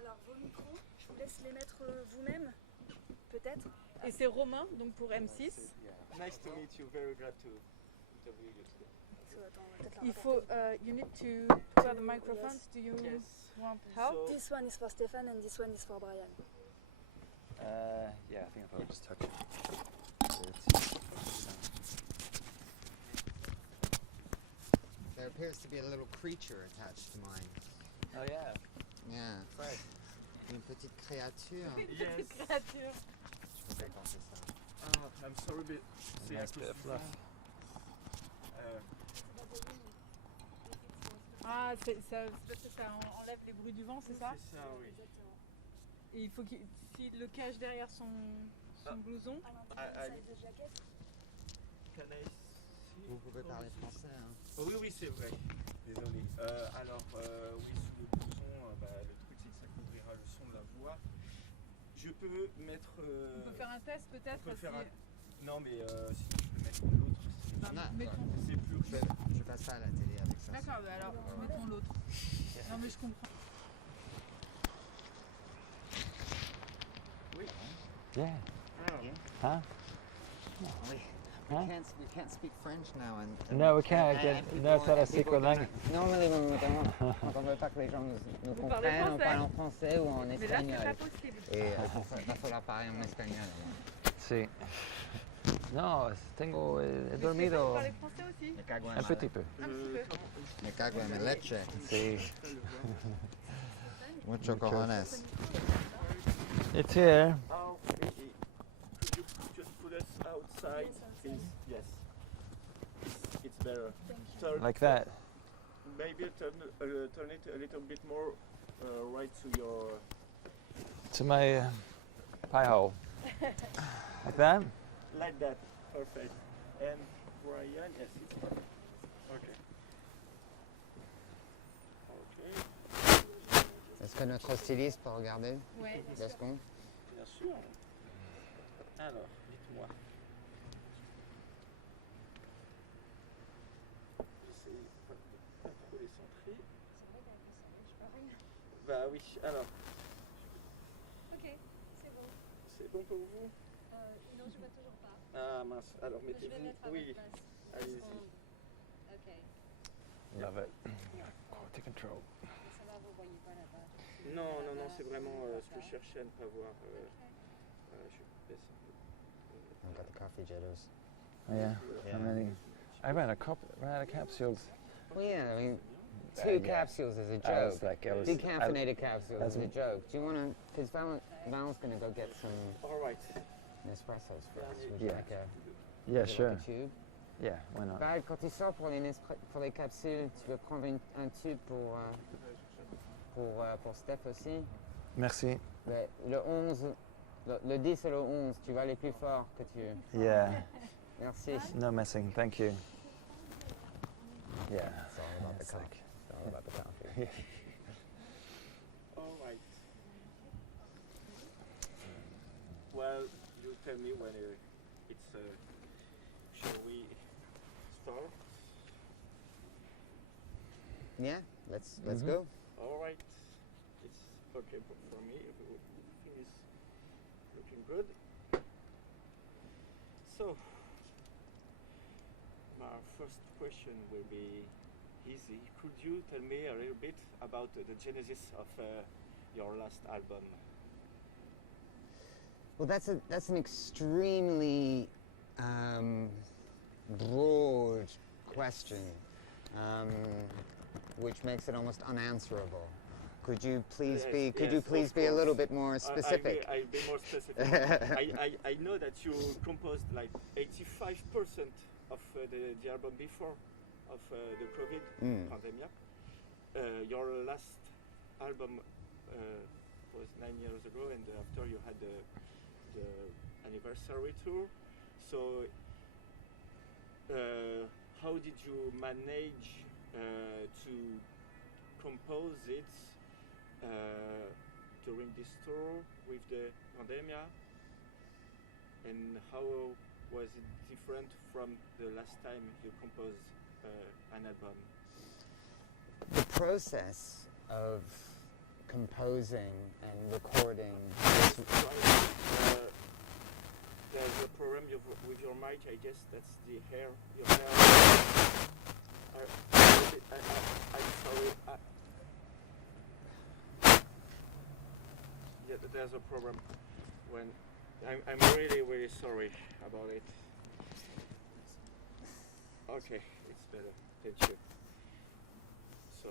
Alors vos micros, je vous laisse les mettre vous-même, peut-être. Et c'est Romain, donc pour M6. Nice to meet you. Very glad to interview you today. Il faut, you need to wear the microphones. Do you want help? So, This one is for Stefan and this one is for Brian. Yeah, I think I'll just touch it. There appears to be a little creature attached to mine. Oh yeah. Yeah. Right. Une petite créature. yes. Créature. Je peux pas penser ça. I'm sorry, but c'est Nice bit of fluff. Ah, c'est parce que ça enlève les bruits du vent, c'est ça? C'est ça, oui. Exactement. Et il faut qu'il le cache derrière son blouson. À l'intérieur de sa jaquette. Can I see? Vous pouvez parler français, hein? Oh, oui, oui, c'est vrai. Désolé. Alors, oui, sous le blouson, le truc c'est que ça couvrira le son de la voix. Je peux mettre. On peut faire un test peut-être. on peut faire si- Non, mais sinon je peux mettre l'autre. Bah, Non, mettons. C'est plus Je passe ça à la télé avec ça. D'accord, bah alors mettons l'autre. Non mais je comprends. Yeah. Ah, Huh? We Huh? can't speak French now. And No, we can't. No, it's not a secret language. Normally, quand on veut pas que les gens nous Vous parlez comprennent, on français. parle en français ou en Mais là c'est espagnol. pas possible. Et Il va falloir parler en espagnol. Sí. No, tengo Mais Stéphane, vous dormido parlez français aussi? me cago en un petit peu. Un petit peu. Me cago en mi leche. Sí. Mucho cojones. It's here. Oh, could you just put us outside, please? Yes. It's better. Turn, Like that. Maybe turn it a little bit more right to your. To my pie hole. Like that? Like that. Perfect. And Brian, yes, it's perfect. Okay. Okay. Est-ce que notre styliste peut regarder? Ouais. Gaston? Bien sûr. Alors, dites-moi. J'essaie de pas trop les centrer. Bah oui, alors, Ok, c'est bon. c'est bon pour vous? Non, je vois toujours pas. Ah mince, alors Je vais mettez-vous. mettre à Oui, votre place. allez-y. Ok. Love it. Quality control. Ça va, vous voyez pas là-bas. Non, non, non, c'est vraiment ce que je cherchais à ne pas voir. Je baisse un peu. I've got the coffee jitters. Yeah. Yeah. How many? I ran out of capsules. Well, yeah, I mean, Yeah. two capsules is a I was joke. like, Decaffeinated capsules is a that's- joke. Do you want to, because Val's going to go get some All right. Nespressos for us. Would Yeah. you like a, Yeah, would you sure. like a tube? Yeah, why not? Val, quand tu sors pour les capsules, tu veux prendre un tube pour Steph aussi? Merci. Le 11, le 10 et le 11, tu vas aller plus fort que tu... Yeah. Merci. No messing. Thank you. Yeah. It's all about the It's coffee. like- It's all about the coffee. All right. Well, you tell me when it's. Shall we start? Yeah, let's Mhm. go. All right. It's okay for me. Everything is looking good. So, my first question will be easy. Could you tell me a little bit about the genesis of your last album? Well, that's an extremely broad question, which makes it almost unanswerable. Could you please Yes, be? Could yes, you of please be a little course. bit more specific? I'll be more specific. I know that you composed like 85% of the album before of the COVID pandemic. Your last album was 9 years ago, and after you had the anniversary tour. So, how did you manage to compose it during this tour with the pandemia? And how was it different from the last time you composed an album? The process of composing and recording. There's a problem with your mic. I guess that's the hair. Your hair. I'm sorry. Yeah, there's a problem. When I'm really really sorry about it. Okay, it's better. Thank you. So,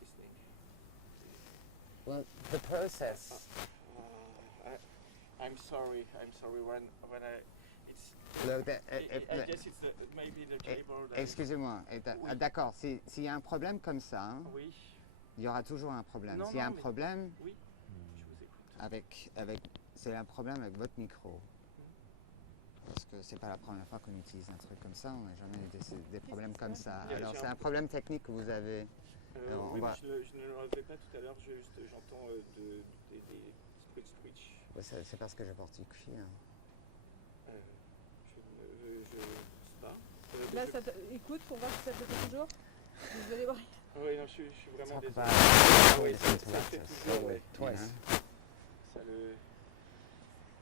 listening. Well, the process. I'm sorry. When it's. Look, I guess it's maybe the cable. Excusez-moi. Oui. D'accord. S'il y a un problème comme ça, Oui. il y aura toujours un problème. Non, S'il y a non, un mais- problème Oui. Je vous écoute. c'est un problème avec votre micro. Parce que c'est pas la première fois qu'on utilise un truc comme ça. On n'a jamais eu des problèmes comme ça. Il y a- Alors j'ai c'est un- un problème technique que vous avez. Alors, Oui, on va- je ne le relevais pas tout à l'heure. J'entends des switch. Ouais, c'est parce que je porte du cuir. Je sais pas. Là, écoute pour voir si ça te fait toujours. Vous allez voir. Oui, non, je suis vraiment Talk désolé. about Ah oui, this ça interrupt fait us. toujours, ouais. Twice. Ça le...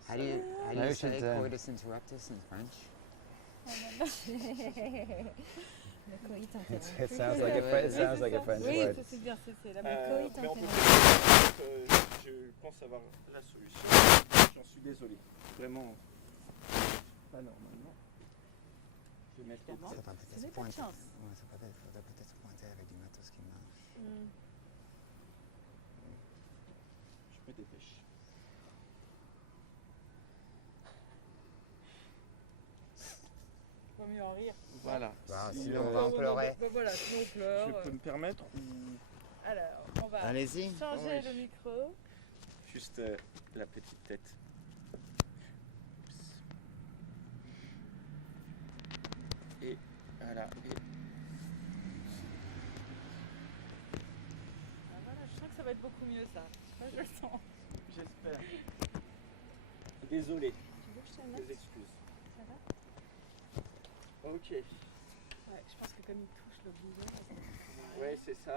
How do you Maybe we say should, coitus interruptus in French? It sounds like it sounds like a French Oui, word. ça, c'est bien, c'est la mais on peut je pense avoir la solution. J'en suis désolé. Vraiment. Pas normalement. Je vais mettre Évidemment. Ça va Ce peut-être n'est pas de pointer. chance. Ouais, ça faudrait peut-être pointer avec du matos qui marche. Je me dépêche. Vaut mieux en rire. Voilà. Bah, Si, sinon on va en pleurer. Bah, voilà, sinon on pleure. Je peux me permettre ou Alors, on va Allez-y. changer Oui. le micro. juste la petite tête. Et voilà. Et Ah, voilà, je sens que ça va être beaucoup mieux ça. Je le sens. j'espère. Désolé. Tu veux que je te le Mes mette excuses. Ça va Ok. Ouais, je pense que comme il touche le blouson. Ouais, c'est ça.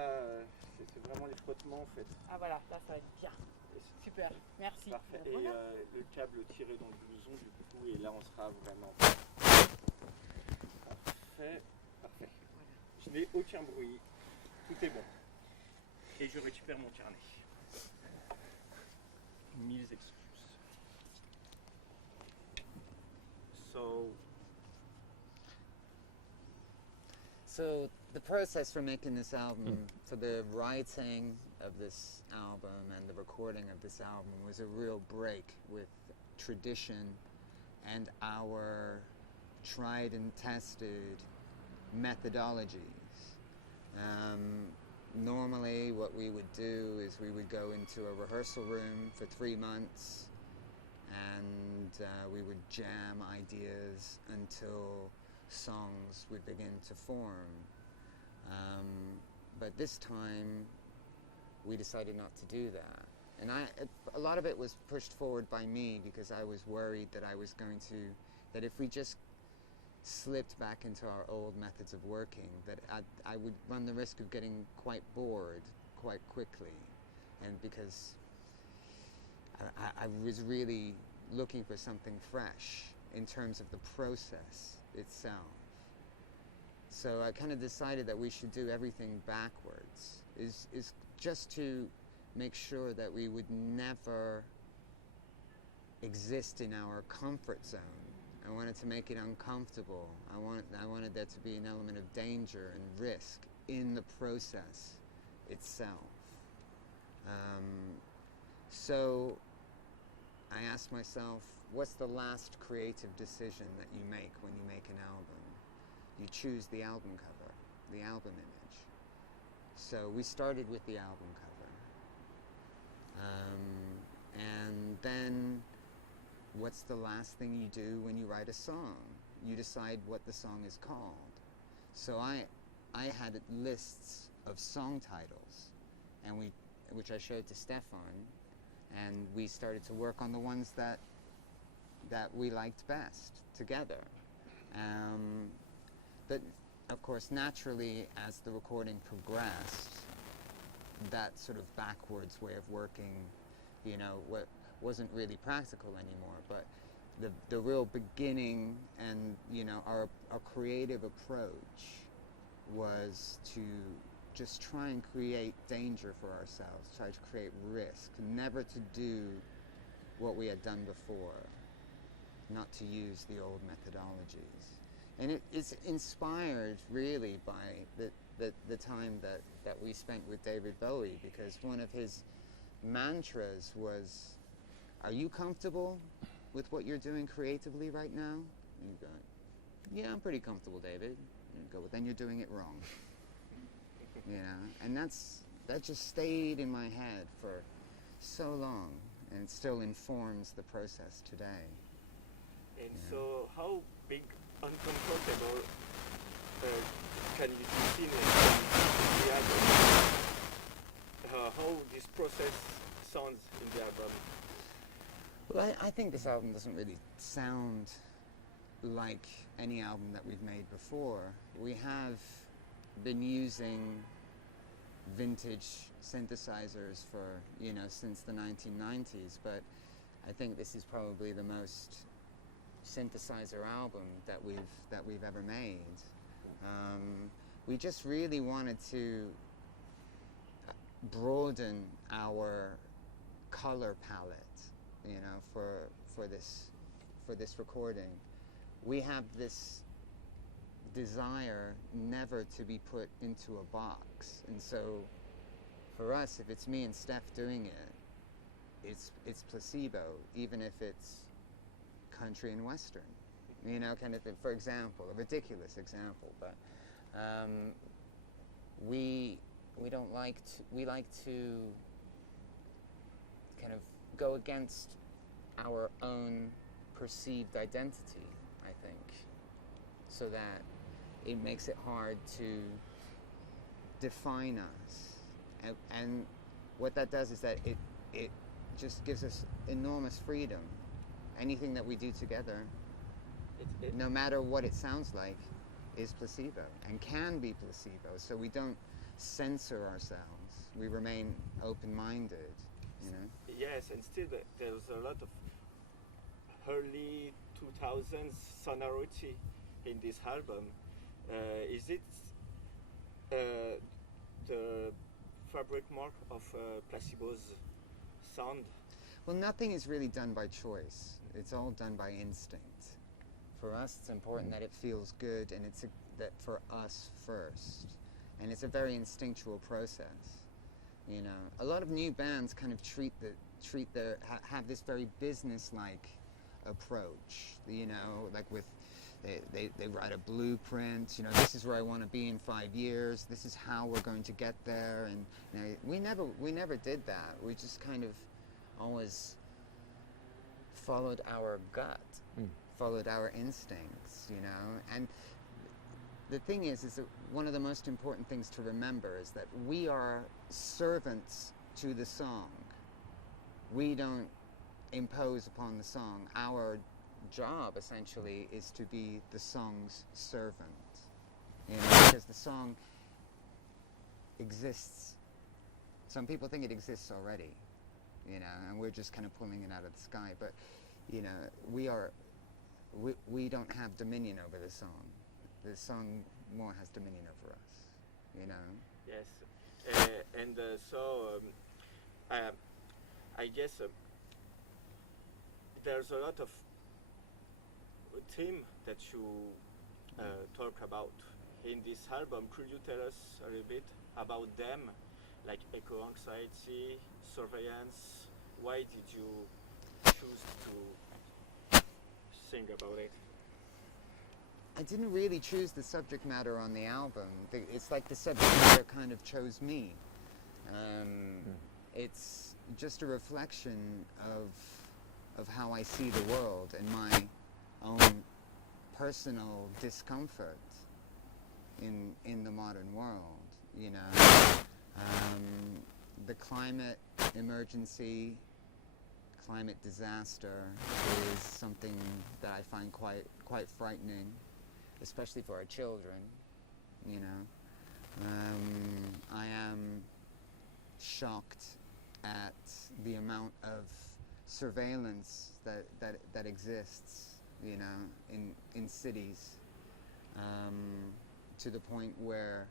C'est vraiment les frottements en fait. Ah voilà, là ça va être bien. Et c'est Super, merci. parfait. Et Voilà. le câble tiré dans le blouson du coup, et là on sera vraiment parfait. Parfait. Je n'ai aucun bruit. Tout est bon. Et je récupère mon carnet. Mille excuses. So the process for making this album, for the writing of this album and the recording of this album was a real break with tradition and our tried and tested methodologies. Normally what we would do is we would go into a rehearsal room for 3 months and we would jam ideas until songs would begin to form. But this time we decided not to do that. And a lot of it was pushed forward by me because I was worried that that if we just slipped back into our old methods of working, that I would run the risk of getting quite bored quite quickly. And because I was really looking for something fresh in terms of the process itself. So I kind of decided that we should do everything backwards, is just to make sure that we would never exist in our comfort zone. I wanted to make it uncomfortable. I wanted there to be an element of danger and risk in the process itself. So I asked myself, what's the last creative decision that you make when you make an album? You choose the album cover, the album image. So we started with the album cover. And then what's the last thing you do when you write a song? You decide what the song is called. So I had lists of song titles, and which I showed to Stefan, and we started to work on the ones that we liked best together. But of course, naturally, as the recording progressed, that sort of backwards way of working, you know, what wasn't really practical anymore. But the real beginning and, you know, our creative approach was to just try and create danger for ourselves, try to create risk, never to do what we had done before, not to use the old methodologies. And it's inspired really by the time that we spent with David Bowie, because one of his mantras was, are you comfortable with what you're doing creatively right now? And you go, yeah, I'm pretty comfortable, David. And you go, well, then you're doing it wrong. You know, and that just stayed in my head for so long, and it still informs the process today. And so how big uncomfortable can you see in the album? How this process sounds in the album? Well, I think this album doesn't really sound like any album that we've made before. We have been using vintage synthesizers for, you know, since the 1990s, but I think this is probably the most synthesizer album that we've ever made. We just really wanted to broaden our color palette, you know, for this recording. We have this desire never to be put into a box, and so for us, if it's me and Steph doing it, it's Placebo, even if it's country and western, you know, kind of thing. For example, a ridiculous example, but we like to kind of go against our own perceived identity, I think, so that it makes it hard to define us. And what that does is that it just gives us enormous freedom. Anything that we do together, no matter what it sounds like, is Placebo and can be Placebo. So we don't censor ourselves. We remain open-minded, you know? Yes, and still there's a lot of early 2000s sonority in this album. Is it the fabric mark of Placebo's sound? Well, nothing is really done by choice. It's all done by instinct. For us, it's important that it feels good, and it's that for us first. And it's a very instinctual process. You know, a lot of new bands kind of have this very business-like approach. You know, like with they write a blueprint. You know, this is where I want to be in 5 years. This is how we're going to get there. And you know, we never did that. We just kind of always followed our gut, followed our instincts, you know. And the thing is that one of the most important things to remember is that we are servants to the song. We don't impose upon the song. Our job, essentially, is to be the song's servant, you know, because the song exists. Some people think it exists already, you know, and we're just kind of pulling it out of the sky. But, you know, we don't have dominion over the song. The song more has dominion over us, you know. Yes, and so I guess there's a lot of theme that you talk about in this album. Could you tell us a little bit about them, like eco-anxiety, surveillance? Why did you choose to sing about it? I didn't really choose the subject matter on the album. It's like the subject matter kind of chose me. It's just a reflection of how I see the world and my own personal discomfort in the modern world, you know. The climate emergency, climate disaster is something that I find quite frightening, especially for our children, you know. I am shocked at the amount of surveillance that exists, you know, in cities, to the point where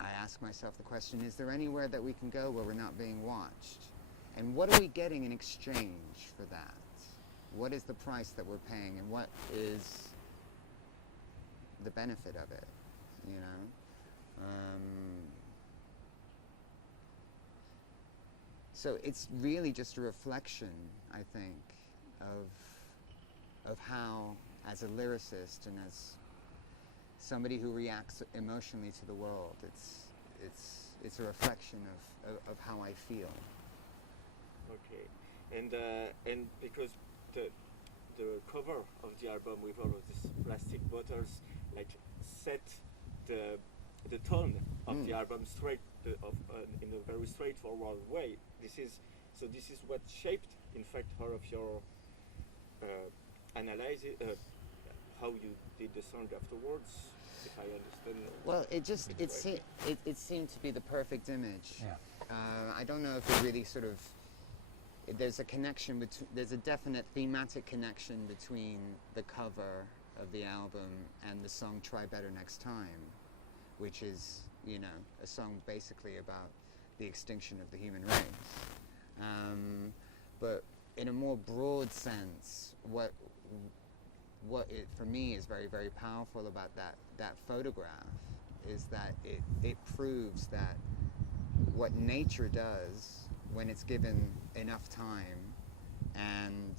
I ask myself the question, is there anywhere that we can go where we're not being watched? And what are we getting in exchange for that? What is the price that we're paying, and what is the benefit of it, you know? So it's really just a reflection, I think, of how, as a lyricist and as somebody who reacts emotionally to the world, it's a reflection of how I feel. Okay, and because the cover of the album with all of these plastic bottles like set the tone of the album straight in a very straightforward way. This is what shaped, in fact, all of your analysis, how you did the song afterwards, if I understand. Well, it seemed to be the perfect image. Yeah. I don't know if it really sort of, there's a connection between, there's a definite thematic connection between the cover of the album and the song Try Better Next Time, which is, you know, a song basically about the extinction of the human race. But in a more broad sense, what it, for me, is very, very powerful about that photograph is that it proves that what nature does when it's given enough time and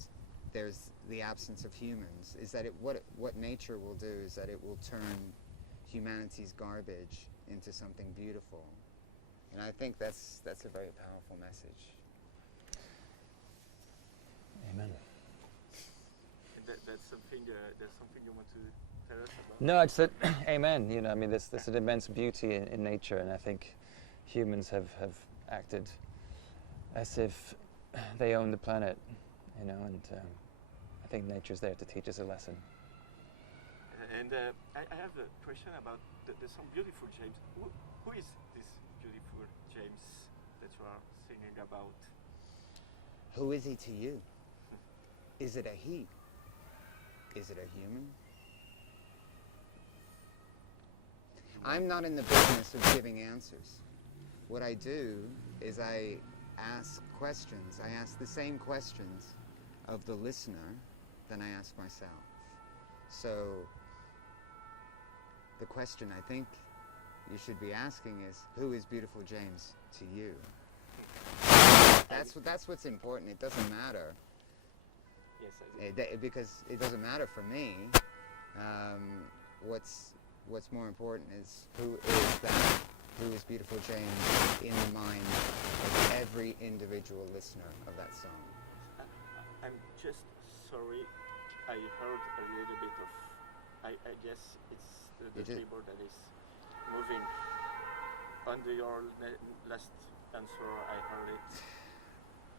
there's the absence of humans, is that what nature will do is that it will turn humanity's garbage into something beautiful. And I think that's a very powerful message. Amen. That's something you want to tell us about? No, I said amen. You know, I mean, there's an immense beauty in nature, and I think humans have acted as if they own the planet, you know, and I think nature's there to teach us a lesson. And I have a question about the song Beautiful James. Who is this beautiful James that you are singing about? Who is he to you? Is it a he? Is it a human? I'm not in the business of giving answers. What I do is I ask questions. I ask the same questions of the listener than I ask myself. So the question I think you should be asking is, who is Beautiful James to you? That's what's important. It doesn't matter. Yes, I do. Because it doesn't matter for me. What's more important is who is Beautiful James in the mind of every individual listener of that song. I'm just sorry. I heard a little bit of. I guess it's the keyboard that is moving. Under your last answer, I heard it.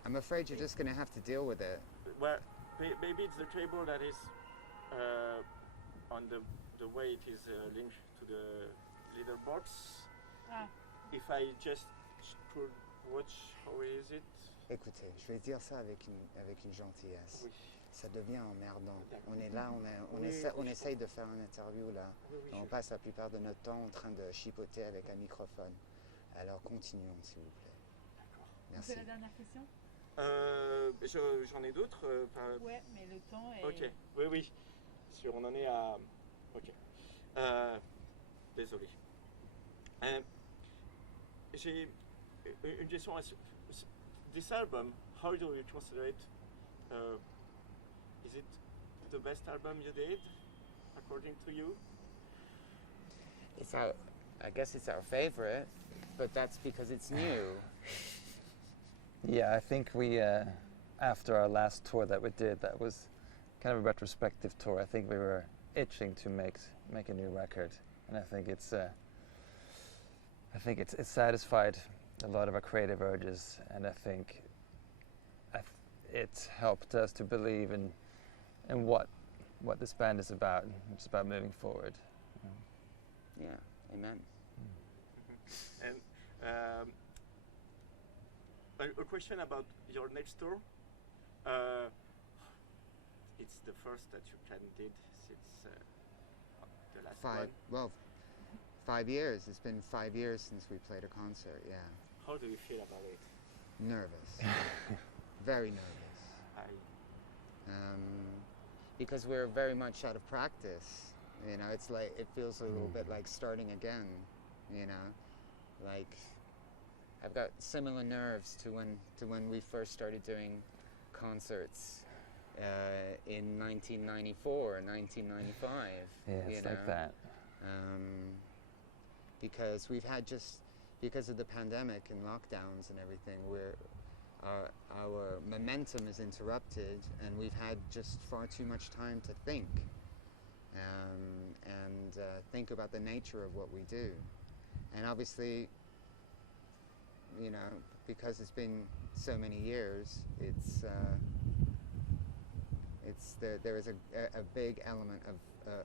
I'm afraid you're just going to have to deal with it. Well, maybe it's the cable that is on the way it is linked to the little box. Ah. If I just could watch, how is it? Écoutez, je vais dire ça avec une gentillesse. Oui. Ça devient emmerdant. D'accord. On est là, on essaye de faire une interview là. Oui, oui, On passe la plupart de notre temps en train de chipoter avec un microphone. Alors continuons, s'il vous plaît. D'accord. Merci. C'est la dernière question? J'en ai d'autres. Ouais, mais le temps est... Ok, oui. On en est à... Ok. Désolé. J'ai une question. This album, how do you consider it? Is it the best album you did, according to you? I guess it's our favorite, but that's because it's new. Yeah, I think we, after our last tour that we did, that was kind of a retrospective tour. I think we were itching to make a new record, and I think it's satisfied a lot of our creative urges, and I think it helped us to believe in what this band is about. It's about moving forward. Yeah, amen. And a question about your next tour. It's the first that you can did since the last one. Well, 5 years. It's been 5 years since we played a concert. Yeah. How do you feel about it? Nervous. Very nervous. Because we're very much out of practice. You know, it's like it feels a little bit like starting again. You know, like I've got similar nerves to when we first started doing concerts in 1994 and 1995. Yeah, it's like that. Because we've had because of the pandemic and lockdowns and everything, our momentum is interrupted, and we've had just far too much time to think and think about the nature of what we do. And obviously, you know, because it's been so many years, there is a big element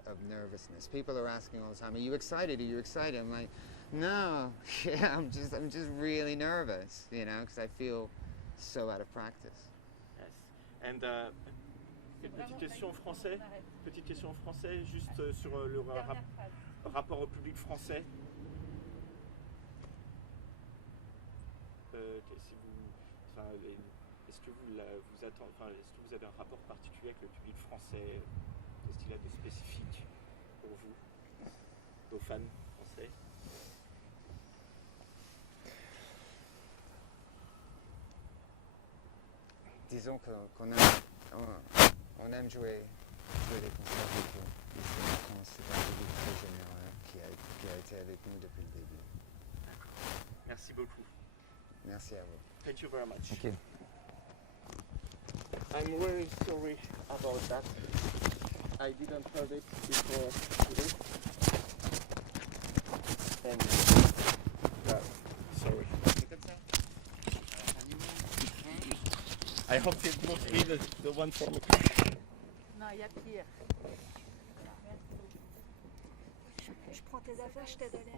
of nervousness. People are asking all the time, "Are you excited? Are you excited?" I'm like, "No, yeah, I'm just really nervous, you know, because I feel so out of practice." Yes. And petite question en français, juste sur le rapport au public français. Est-ce que vous avez un rapport particulier avec le public français? Qu'est-ce qu'il a de spécifique pour vous, vos fans français? Disons qu'on aime jouer des concerts avec eux. Ici en France, c'est un public très généreux qui a été avec nous depuis le début. D'accord. Merci beaucoup. Merci à vous. Thank you very much. Thank you. I'm very sorry about that. I didn't heard it before today. And sorry. I hope it won't be the one for me. Non, il y a pire. Je prends tes affaires, je t'aide à les